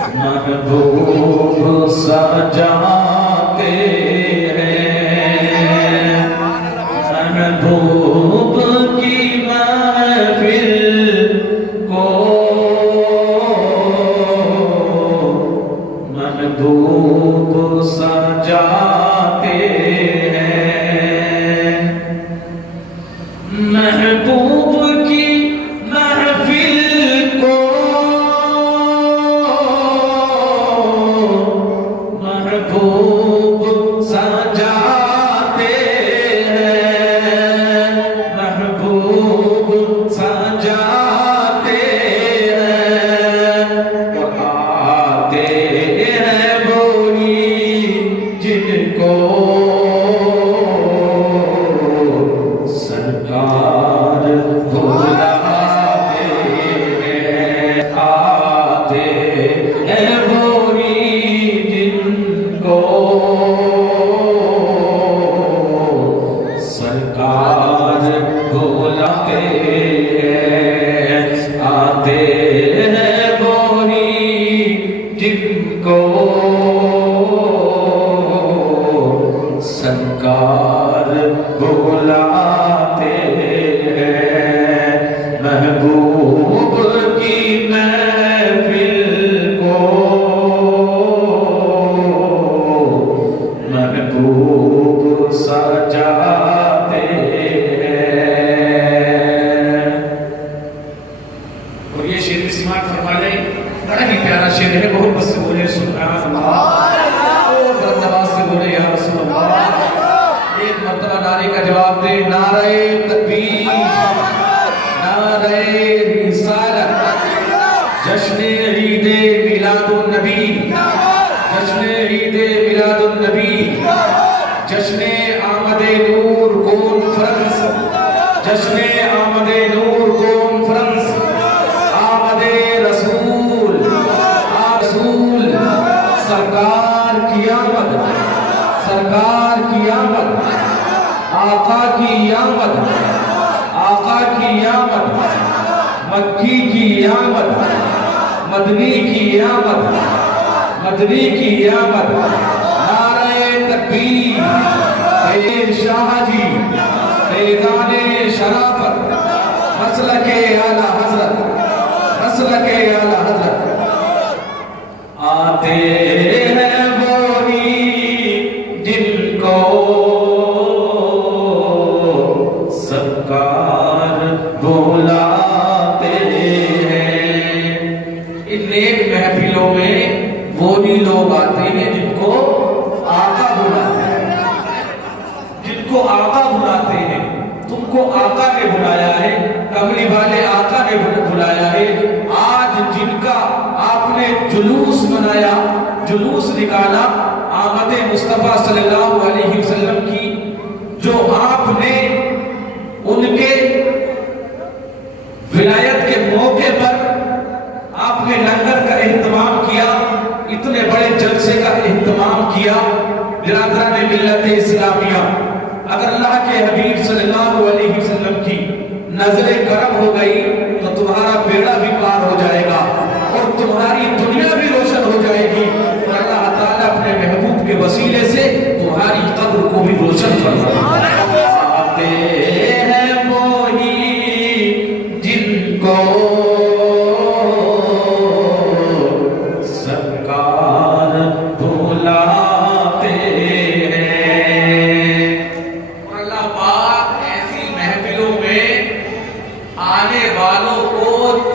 محبوب سجاتے ہیں محبوب کی محفل کو محبوب سجاتے ہیں محبوب کی محفل کو محبوب سجاتے ہیں محبوب سجاتے ہیں آتے ہیں وہی جن کو سرکار بلاتے ہیں آتے ہیں وہی جن کو سرکار بلاتے ہیں آتے ہیں وہی جن کو سرکار بلاتے ہیں محبوب کی محفل کو محبوب سجاتے ہیں اور یہ شعر سماعت فرما لیں بڑا ہی پیارا شعر ہے بہت بس سے بولے سبحان اللہ اور بلند آواز سے بولے یا رسول اللہ ایک مرتبہ نعرے کا جواب دے نعرہ تکبیر نعرہ رسالت جشن عید میلاد النبی جشن عید میلاد النبی جشن آمد نور کانفرنس جشن آمد نور کانفرنس آمد رسول رسول سرکار کی آمد سرکار کی آمد آقا کی آمد آقا کی آمد مکی کی آمد مدنی کی آمد مدنی کی آمد نعرہ تکبیر خیر شاہ جی میدان شرافت مسلک اعلی حضرت مسلک اعلی حضرت آتے ہیں وہی جن کو سرکار بلاتے ہیں ان نیک محفلوں میں وہی لوگ آتے ہیں جن کو آقا بلاتے ہیں جن کو آقا بلاتے ہیں تم کو آقا نے بلایا ہے کملی والے آقا نے بلایا ہے آج جن کا آپ نے جلوس منایا جلوس نکالا آمد مصطفیٰ صلی اللہ علیہ وسلم کی جو آپ نے ان کے ولایت کے موقع پر آپ نے لنگر کا اہتمام کیا اتنے بڑے جلسے کا اہتمام کیا برادران ملت اسلامیہ اگر اللہ کے حبیب صلی اللہ علیہ وسلم کی نظر کرم ہو گئی تو تمہارا بیڑا بھی پار ہو جائے گا اور تمہاری دنیا بھی روشن ہو جائے گی اور اللہ تعالیٰ اپنے محبوب کے وسیلے سے تمہاری قبر کو بھی روشن فرمائے آتے ہیں وہی جن کو سرکار بلاتے ہیں اور اللہ پاک ایسی محفلوں میں آنے والوں کو